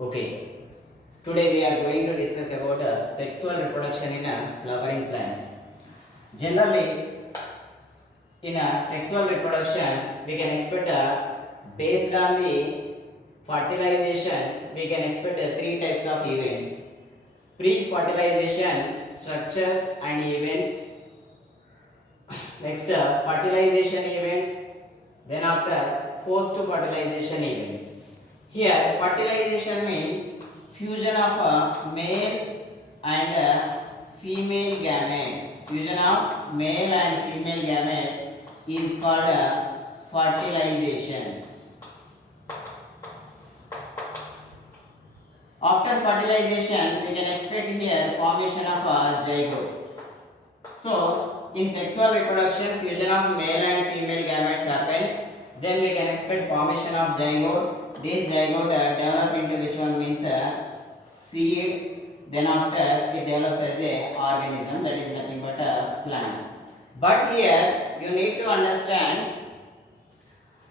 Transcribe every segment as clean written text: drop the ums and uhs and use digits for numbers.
Okay, today we are going to discuss about sexual reproduction in flowering plants. Generally, in sexual reproduction, we can expect based on the fertilization, we can expect three types of events: pre-fertilization, structures and events. Next, fertilization events. Then after, post-fertilization events. Here, fertilization means fusion of a male and a female gamete. Fusion of male and female gamete is called fertilization. After fertilization, we can expect here formation of a zygote. So, in sexual reproduction, fusion of male and female gametes happens. Then we can expect formation of zygote. This zygote develop into which one means a seed. Then after it develops as a organism, that is nothing but a plant. But here you need to understand,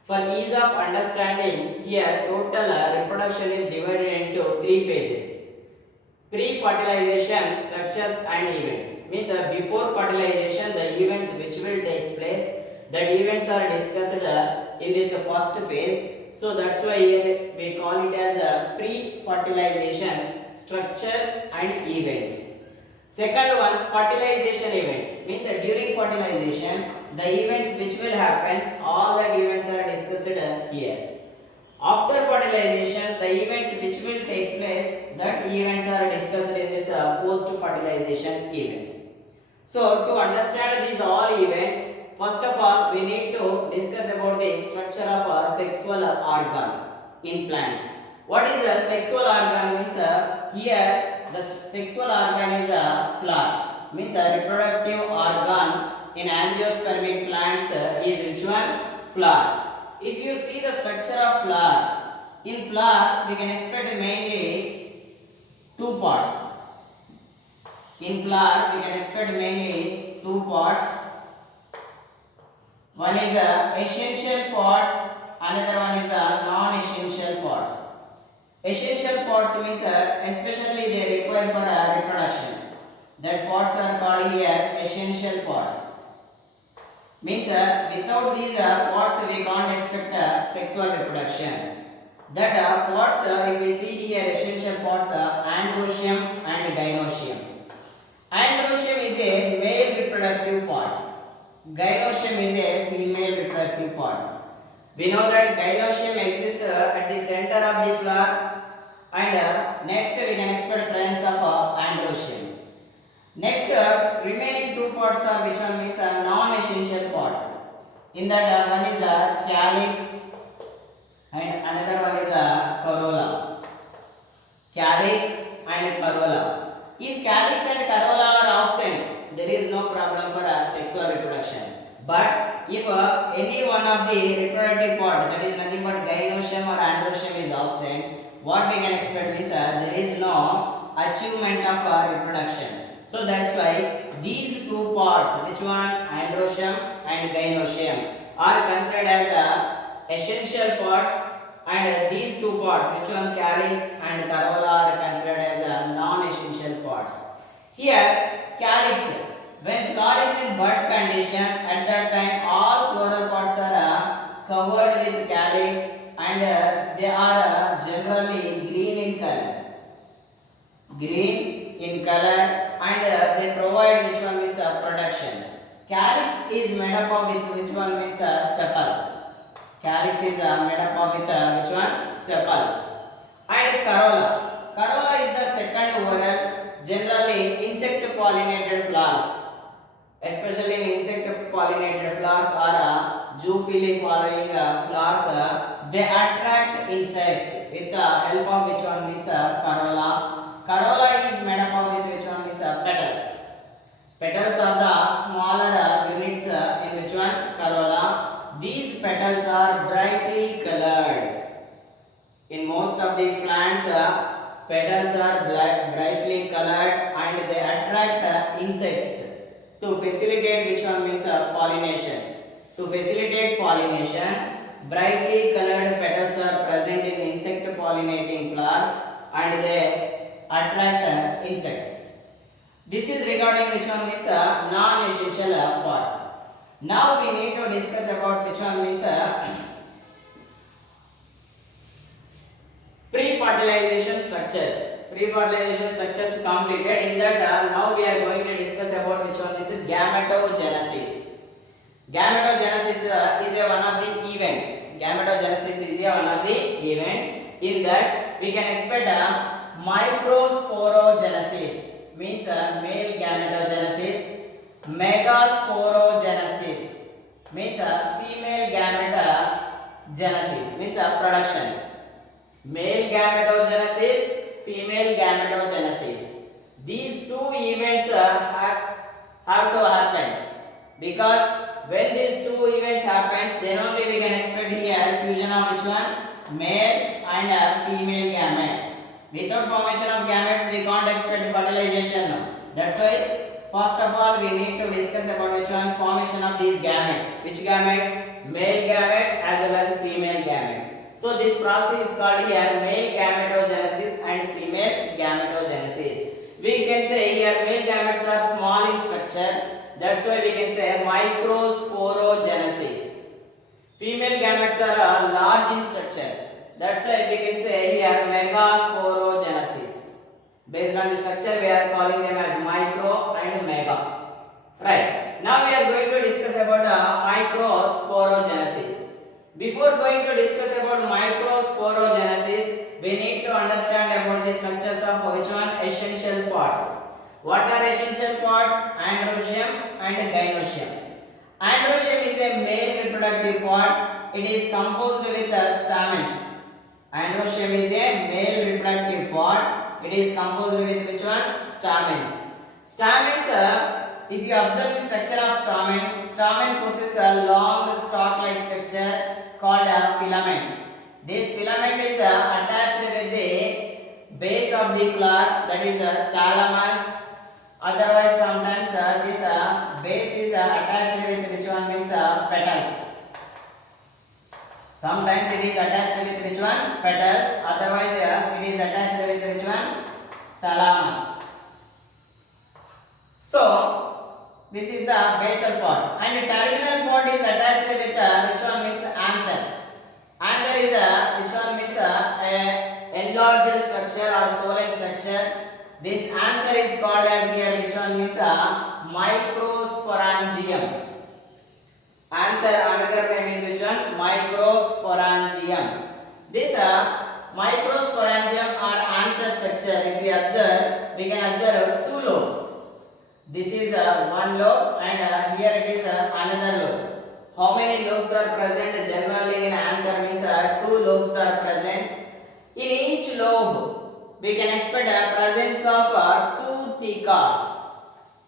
for ease of understanding, here total reproduction is divided into three phases. Pre-fertilization, structures and events. Means before fertilization, the events which will take place, that events are discussed in this first phase. So that's why here we call it as a pre-fertilization, structures and events. Second one, fertilization events. Means during fertilization, the events which will happen, all that events are discussed here. After fertilization, the events which will take place, that events are discussed in this post-fertilization events. So, to understand these all events, first of all, we need to discuss about the structure of a sexual organ in plants. What is a sexual organ? Means here the sexual organ is a flower. Means a reproductive organ in angiospermic plants is which one? Flower. If you see the structure of flower, in flower we can expect mainly two parts. In flower we can expect mainly two parts. One is essential parts, another one is non-essential parts. Essential parts means especially they require for reproduction. That parts are called here essential parts. Means without these parts we can't expect sexual reproduction. That parts, if we see here, essential parts are androecium and gynoecium. Androecium is a male reproductive part. Gynoecium is a female reproductive part. We know that gynoecium exists at the center of the flower, and next we can expect presence of androecium. Next, remaining two parts are which one means non-essential parts. In that one is calyx and another one is corolla. Calyx and corolla. If calyx and corolla are absent, there is no problem for sexual reproduction. But if any one of the reproductive part, that is nothing but gynoecium or androecium is absent, what we can expect is there is no achievement of reproduction. So that's why these two parts, which one, androecium and gynoecium, are considered as essential parts, and these two parts, which one, calyx and corolla, are considered as non-essential parts. Here, calyx, when flower is in bud condition, at that time all floral parts are covered with calyx, and they are generally green in color. Green in color, and they provide which one means protection. Calyx is made up of with which one means sepals. Calyx is made up of with which one? Sepals. And corolla. Corolla is the second whorl, generally insect pollinated flowers. Especially in insect pollinated flowers or zoophily following flowers, they attract insects with the help of which one means corolla. Corolla is made up of with which one means petals. Petals are the smaller units in which one? Corolla. These petals are brightly colored. In most of the plants, petals are brightly colored and they attract insects to facilitate which one means pollination. To facilitate pollination, brightly colored petals are present in insect pollinating flowers, and they attract insects. This is regarding which one means non-essential parts. Now we need to discuss about which one means pre-fertilization structures. Pre-fertilization structures completed. In that now we are going to discuss about which one is gametogenesis. Gametogenesis is a one of the event. Gametogenesis is a one of the event. In that we can expect microsporogenesis means male gametogenesis. Megasporogenesis means female gametogenesis means production. Male gametogenesis, female gametogenesis. These two events have to happen, because when these two events happens, then only we can expect here fusion of which one? Male and female gamete. Without formation of gametes, we can't expect fertilization now. That's why first of all we need to discuss about which one? Formation of these gametes. Which gametes? Male gamete as well as female gamete. So this process is called here male gametogenesis and female gametogenesis. We can say here male gametes are small in structure. That's why we can say microsporogenesis. Female gametes are large in structure. That's why we can say here megasporogenesis. Based on the structure, we are calling them as micro and mega. Right. Now we are going to discuss about microsporogenesis. Before going to discuss about microsporogenesis, we need to understand about the structures of which one? Essential parts. What are essential parts? Androecium and gynoecium. Androecium is a male reproductive part. It is composed with stamens. Androecium is a male reproductive part. It is composed with which one? Stamens. Stamens, if you observe the structure of stamen possesses a long stalk-like structure called a filament. This filament is attached with the base of the flower, that is thalamus. Otherwise, sometimes this base is attached with which one means petals. Sometimes it is attached with which one? Petals. Otherwise, it is attached with which one? Thalamus. So, this is the basal part, and the terminal part is attached with which one means anther. Anther is which one means enlarged structure or solid structure. This anther is called as here which one means microsporangium. Anther, another name is which one? Microsporangium. This microsporangium or anther structure, if we observe, we can observe two lobes. This is one lobe and here it is another lobe. How many lobes are present? Generally in anther means two lobes are present. In each lobe we can expect a presence of two thecas.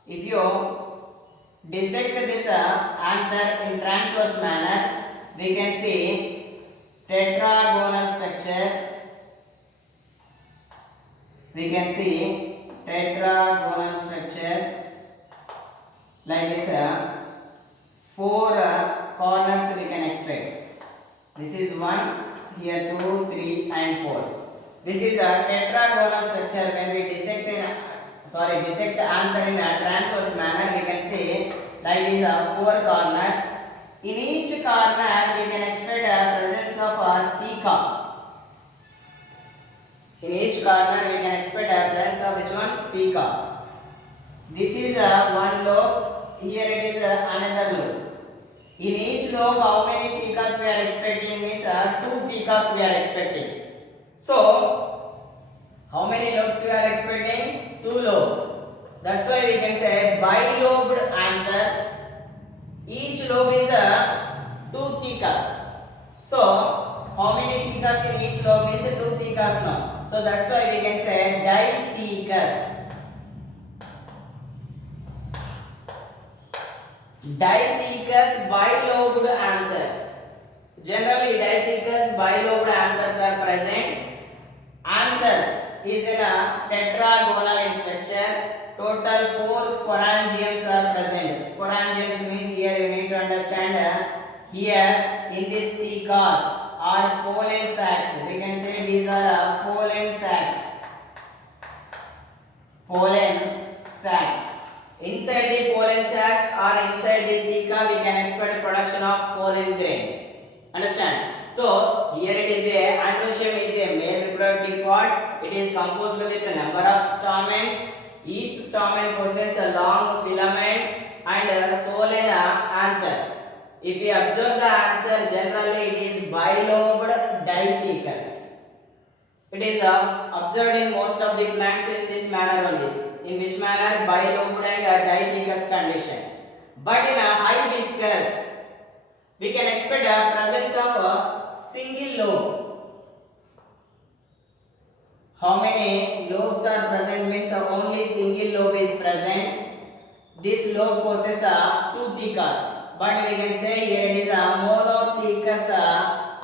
If you dissect this anther in transverse manner, we can see tetragonal structure. We can see tetragonal structure like this. Four corners we can expect. This is 1, here 2, 3 and 4. This is a tetragonal structure. When we dissect anther in a transverse manner, we can see like these 4 corners. In each corner we can expect a presence of a theca. In each corner we can expect a presence of which one? Theca. This is one lobe. Here it is another lobe. In each lobe, how many thecas we are expecting means 2 thecas we are expecting. So, how many lobes we are expecting? 2 lobes. That's why we can say bilobed anther. Each lobe is 2 thecas. So, how many thecas in each lobe is 2 thecas now. So, that's why we can say dithecus. Dithecus bilobed anthers. Generally, dithecus bilobed anthers are present. Anther is in a tetragonal in structure. Total 4 sporangiums are present. Sporangiums means here you need to understand here in this thecas are pollen sacs. We can say these are pollen sacs. pollen sacs. Inside the pollen sacs or inside the theca we can expect production of pollen grains. Understand? So here it is a androecium is a male reproductive pod. It is composed with a number of stamens. Each stamen possesses a long filament and a swollen anther. If we observe the anther, generally it is bilobed dithecous. It is observed in most of the plants in this manner only. In which manner? Bilobed and dithecous condition. But in a hibiscus, we can expect a presence of a single lobe. How many lobes are present means only single lobe is present. This lobe possesses two thecas, but we can say here it is a monothecous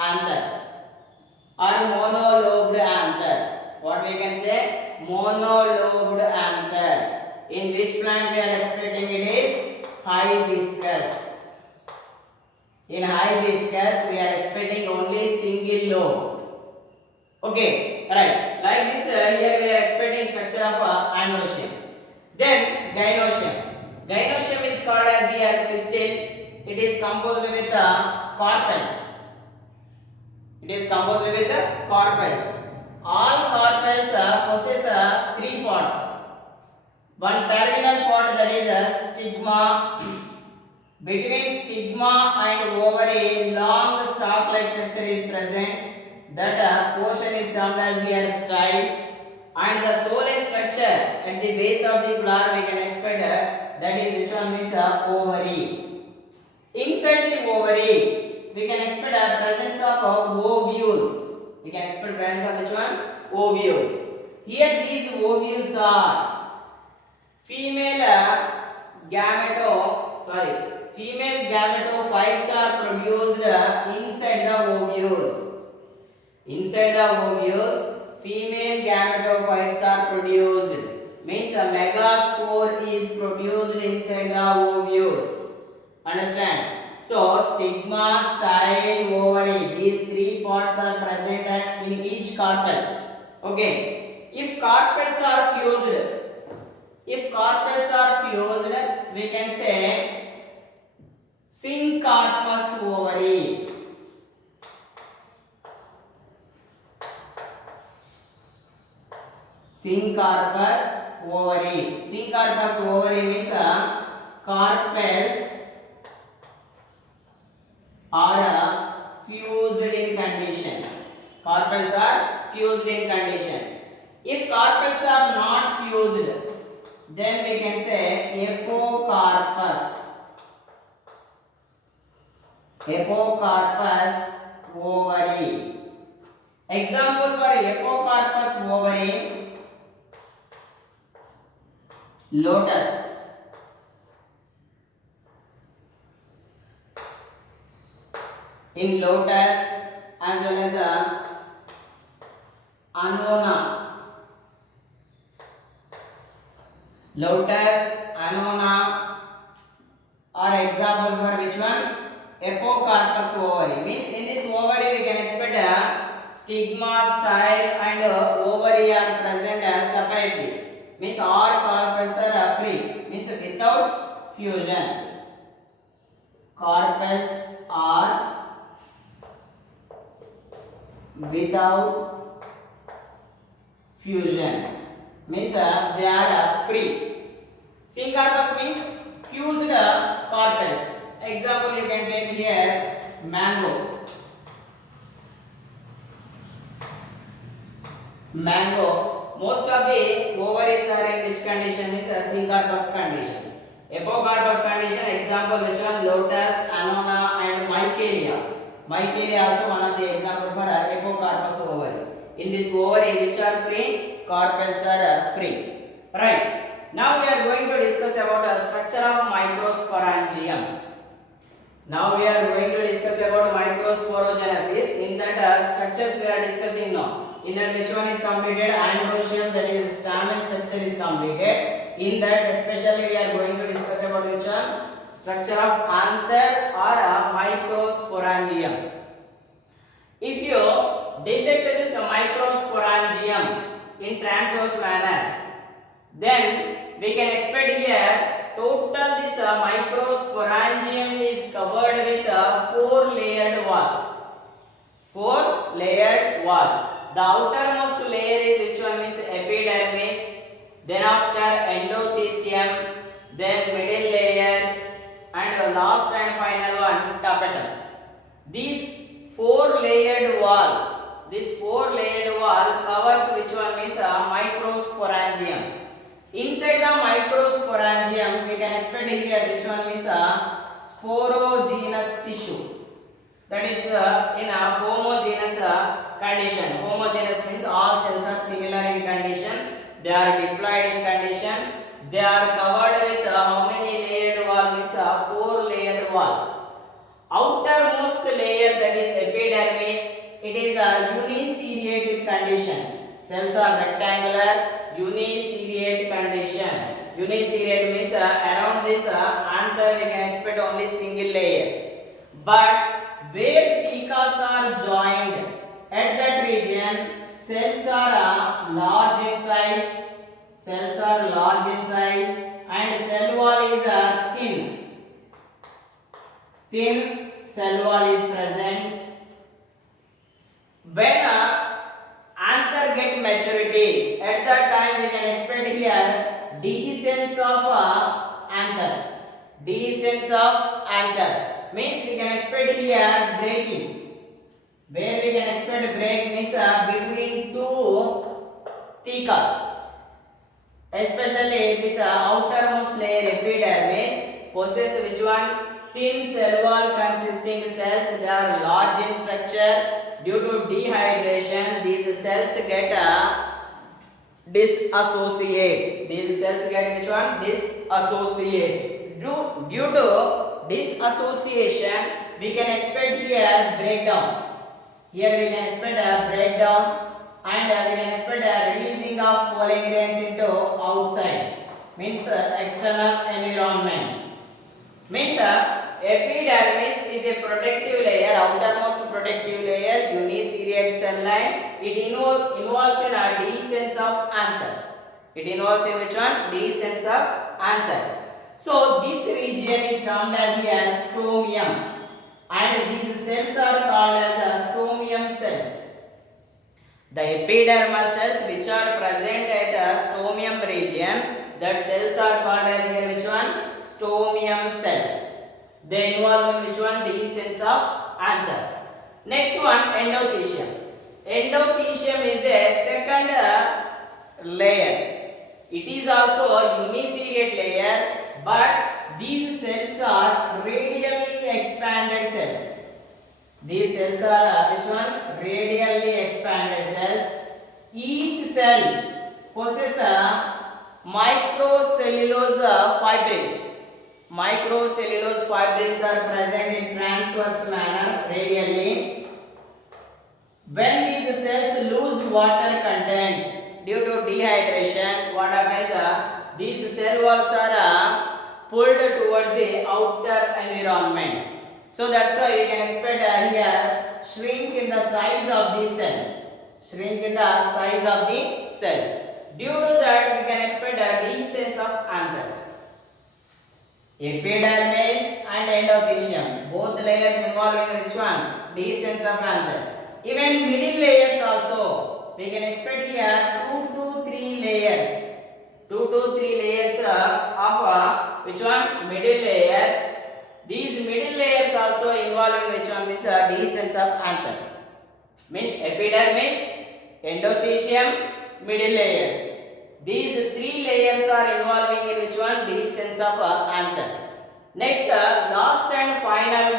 anther or monolobed anther. What we can say? Monolobed anther. In which plant we are expecting it is hibiscus. In hibiscus we are expecting only single lobe. Okay, right. Like this here we are expecting structure of androecium. Then gynoecium. Gynoecium is called as here pistil. It is composed with carpels. It is composed with carpels. All carpels possess three parts. One terminal part, that is a stigma. Between stigma and ovary, long stalk-like structure is present. That portion is termed as here style. And the swollen structure at the base of the flower we can expect that is which one means ovary. Inside the ovary we can expect a presence of ovules. We can expect presence of which one? Ovules. Here these ovules are female gametophytes are produced inside the ovules. Inside the ovules, female gametophytes are produced. Means a megaspore is produced inside the ovules. Understand? So stigma, style, ovary, these three parts are present in each carpel. Okay. If carpels are fused, we can say syncarpous ovary. Syncarpous ovary. Syncarpous ovary means carpels are fused in condition. Carpels are fused in condition. If carpels are not fused, then we can say apocarpous. Apocarpous ovary. Example for apocarpous ovary: lotus. In lotus as well as annona. Lotus, annona are example for which one? Apocarpous ovary. Means in this ovary we can expect a stigma, style and ovary are present separately. Means all carpels are free. Means without fusion. Carpels are without fusion. Means they are free. Syncarpous means fused carpels. Example you can take here mango. Mango. Most of the ovaries are in which condition? Means syncarpous condition. Apocarpous condition. Example which one? Lotus, annona and micaelia. Micaelia also one of the example for apocarpous ovary. In this ovary which are free, carpels are free. Right. Now we are going to discuss about the structure of microsporangium. Now we are going to discuss about microsporogenesis. In that structures we are discussing now. In that which one is completed? Androecium, that is stamen structure is completed. In that especially we are going to discuss about which one? Structure of anther or microsporangium. If you dissect this microsporangium in transverse manner, Then we can expect here total this microsporangium is covered with a four layered wall. Four layered wall. The outermost layer is which one means epidermis, then after endothelium, then middle layers, and the last and final one tapetum. These this four layered wall covers which one means microsporangium. Inside the microsporangium we can expect here which one means sporogenous tissue. That is in a homogeneous condition. Homogeneous means all cells are similar in condition. They are diploid in condition. They are covered with how many layered wall? Means a four layered wall. Outermost layer, that is epidermis, it is a uniseriated condition. Cells are rectangular, uniseriate condition. Uniseriate means around this anther we can expect only single layer. But where picas are joined at that region, cells are large in size. Cells are large in size and cell wall is thin. Thin cell wall is present. When anther get maturity, at that time we can expect here dehiscence of anther. Dehiscence of anther means we can expect here breaking. Where we can expect break means between two picas. Especially this outermost layer epidermis possess which one? Thin cell wall consisting cells. They are large in structure. Due to dehydration, these cells get disassociate. These cells get which one? Disassociate. Due to disassociation, we can expect here breakdown. Here we can expect a breakdown. And we can expect a releasing of pollen grains into outside, means external environment. Means epidermis is a protective layer, outermost protective layer, uniseriate cell line. It involves in a dehiscence of anther. It involves in which one? Dehiscence of anther. So this region is termed as a stomium, and these cells are called as stomium cells. The epidermal cells which are present at a stomium region, that cells are called as here which one? Stomium cells. They involve in which one? Dehiscence of anther. Next one, endothelium. Endothelium is a second layer. It is also a uniseriate layer, but these cells are radially expanded cells. These cells are which one? Radially expanded cells. Each cell possesses microcellulose fibrils. Microcellulose fibrils are present in transverse manner radially. When these cells lose water content due to dehydration, what happens? These cell walls are pulled towards the outer environment. So that's why we can expect here shrink in the size of the cell. Shrink in the size of the cell. Due to that, we can expect a dehiscence of anthers. Epidermis and endothelium, both layers involving which one? Dehiscence of anther. Even middle layers also, we can expect here 2 to 3 layers. 2 to 3 layers of which one? Middle layers. These middle layers also involving which one means dehiscence of anther. Means epidermis, endothelium, middle layers. These 3 layers are involving in which one? Dehiscence of anther. Next, last and final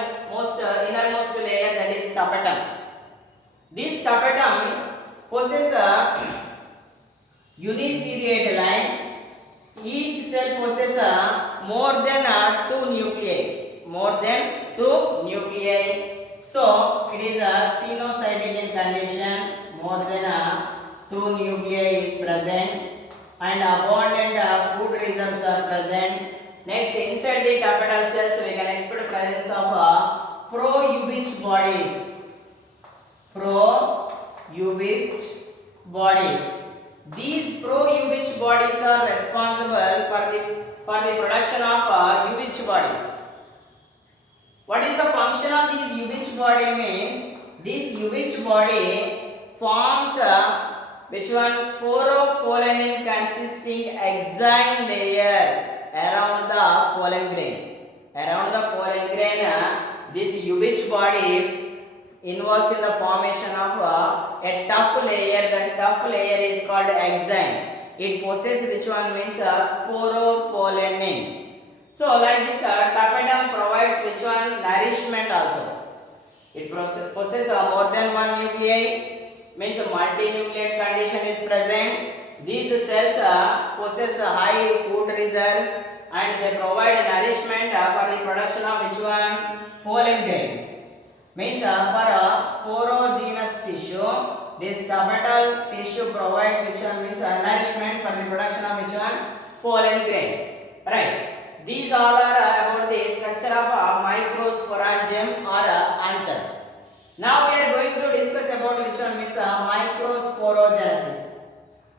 innermost layer, that is tapetum. This tapetum possesses a uniseriate line. Each cell possesses more than 2 nuclei. More than 2 nuclei. So it is a sinusoidal in condition. More than 2 nuclei is present, and abundant food reserves are present. Next, inside the tapetal cells, we can expect presence of pro-ubised bodies. Pro-ubised bodies. These pro-ubised bodies are responsible for the production of UH bodies? What is the function of this UH body means? This UH body forms which one sporopollenin consisting exine layer around the pollen grain. Around the pollen grain, this UH body involves in the formation of a tough layer. That tough layer is called exine. It possesses which one means sporopollenin. So like this tapetum provides which one nourishment also. It possesses more than one nuclei, means a multinucleate condition is present. These cells possess high food reserves and they provide nourishment for the production of which one? Pollen grains. Means for sporogenous tissue, this tapetal tissue provides which one means nourishment for the production of which one? Pollen grain. Right. These all are about the structure of microsporangium or anther. Now we are going to discuss about which one means microsporogenesis.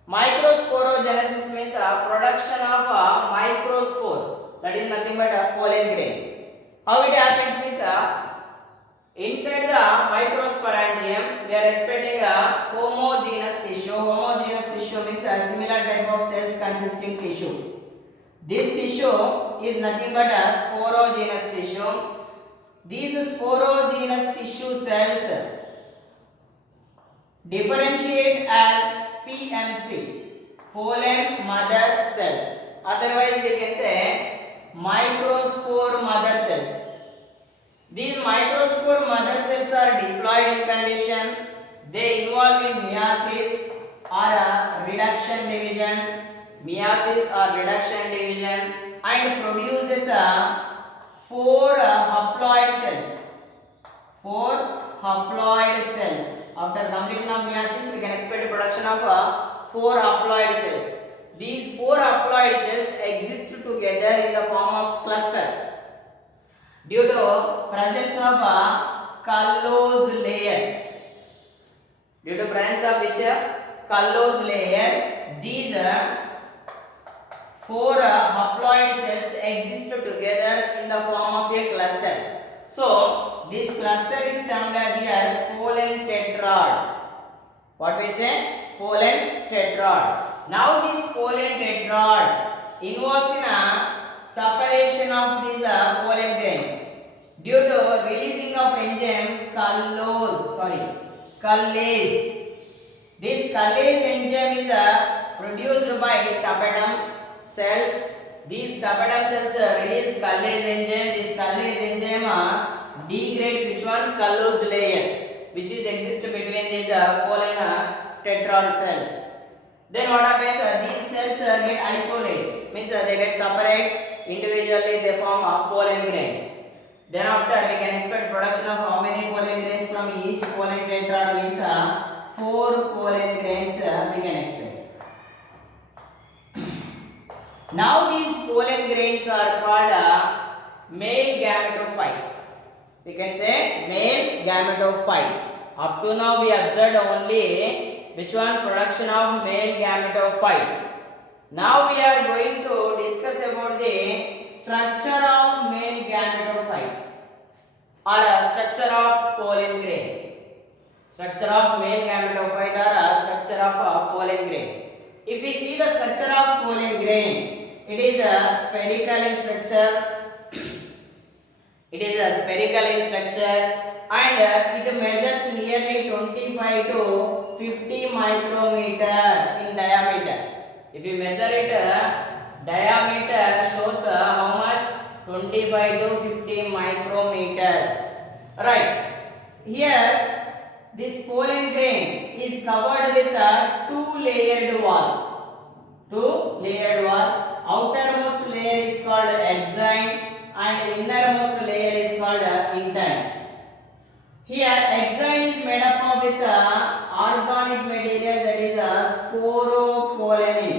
Microsporogenesis means production of microspore, that is nothing but a pollen grain. How it happens means inside the microsporangium we are expecting a homogeneous tissue. Homogeneous tissue means a similar type of cells consisting tissue. This tissue is nothing but a sporogenous tissue. These sporogenous tissue cells differentiate as PMC, pollen mother cells. Otherwise we can say microspore mother cells. These microspore mother cells are diploid in condition. They involve in meiosis or reduction division. Meiosis or reduction division and produces 4 haploid cells. 4 haploid cells. After completion of meiosis, we can expect the production of 4 haploid cells. These 4 haploid cells exist together in the form of cluster due to presence of a callose layer. Due to presence of which callose layer, these 4 haploid cells exist together in the form of a cluster. So this cluster is termed as here pollen tetrad. What we say? Pollen tetrad. Now this pollen tetrad involves in a separation of these pollen grains due to releasing of enzyme callase. This callase enzyme is produced by tapetum cells. These tapetum cells release callase enzyme. This callase enzyme degrades which one? Callose layer, which is exist between these pollen tetrad cells. Then what happens? These cells get isolated, means they get separate individually. They form pollen grains. Then after we can expect production of how many pollen grains from each pollen tetrad means 4 pollen grains we can expect. Now these pollen grains are called male gametophytes. We can say male gametophyte. Up to now we observed only which one? Production of male gametophyte. Now we are going to discuss about the structure of male gametophyte or a structure of pollen grain. Structure of male gametophyte or a structure of pollen grain. If we see the structure of pollen grain, it is a spherical in structure. It is a spherical in structure and it measures nearly 25 to 50 micrometer in diameter. If you measure it, diameter shows how much? 25 to 50 micrometers. Right. Here this pollen grain is covered with a 2-layered wall. 2-layered wall. Outermost layer is called exine and innermost layer is called intine. Here exine is made up of with organic material, that is sporopollenin.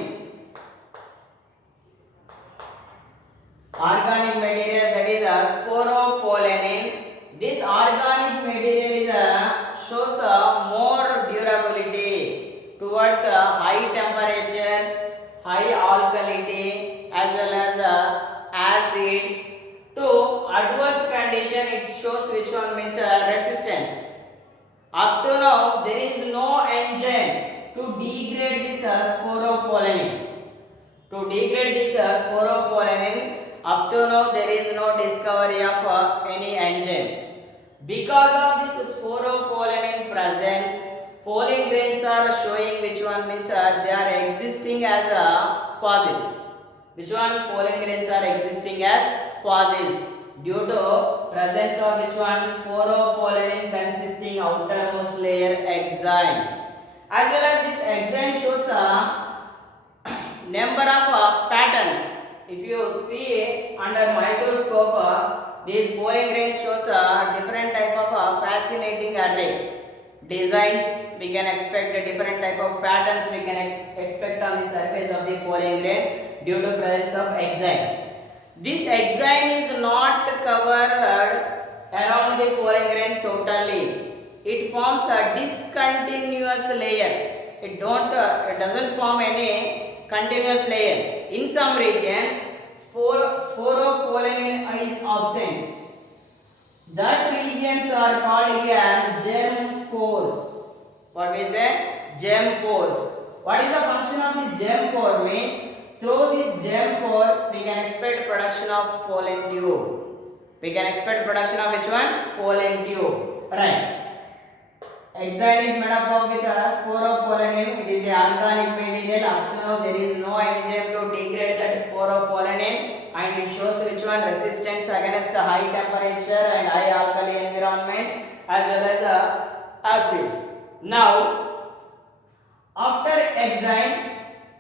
Organic material, that is sporopollenin. This organic material is shows more durability towards high temperatures, high as well as acids. To adverse condition, it shows which one means resistance. Up to now, there is no enzyme to degrade this sporopollenin. To degrade this sporopollenin, up to now there is no discovery of any enzyme. Because of this sporopollenin presence, pollen grains are showing which one means they are existing as fossils. Which one? Pollen grains are existing as fossils due to presence of which one? Sporopollenin consisting outermost layer enzyme. As well as this enzyme shows a number of patterns. If you see under microscope, these pollen grains shows a different type of fascinating array designs. We can expect a different type of patterns we can expect on the surface of the pollen grain due to presence of enzyme. This enzyme is not covered around the pollen grain totally. It forms a discontinuous layer. It doesn't form any continuous layer. In some regions, sporopollenin is absent. That regions are called here germ pores. What we say? Germ pores. What is the function of the germ pore? Means through this germ pore we can expect production of pollen tube. We can expect production of which one? Pollen tube. Right. Enzyme is made up of with sporopollenin. It is the organic material. Up to now there is no enzyme to degrade that sporopollenin, and it shows which one? Resistance against high temperature and high alkali environment as well as acids. Now, after enzyme,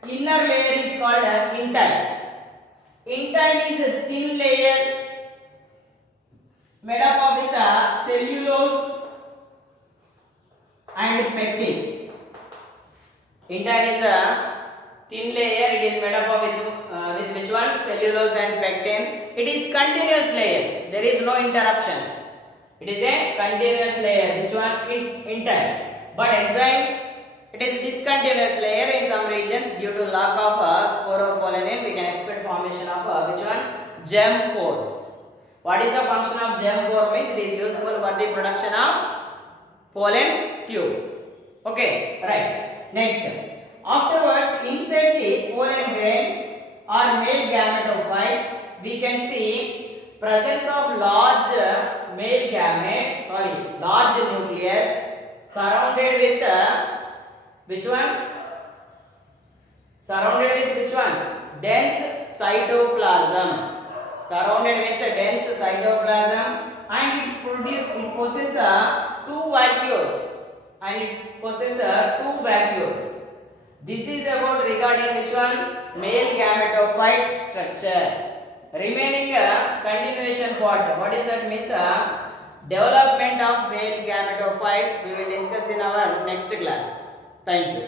inner layer is called intine. Intine is a thin layer made up of with cellulose and pectin. Intine is a thin layer. It is made up of with which one? Cellulose and pectin. It is continuous layer. There is no interruptions. It is a continuous layer. Which one? Intine. But enzyme, it is discontinuous layer. In some regions, due to lack of sporopollenin, we can expect formation of which one? Germ pores. What is the function of germ pore? Means it is useful for the production of pollen tube. Okay, right. Next, afterwards, inside the pollen grain or male gametophyte, we can see presence of large male gamete, large nucleus surrounded with which one? Surrounded with which one? Dense cytoplasm. Surrounded with dense cytoplasm, and it possesses two vacuoles. This is about regarding which one? Male gametophyte structure. Remaining continuation part. What is that? Means development of male gametophyte we will discuss in our next class. Thank you.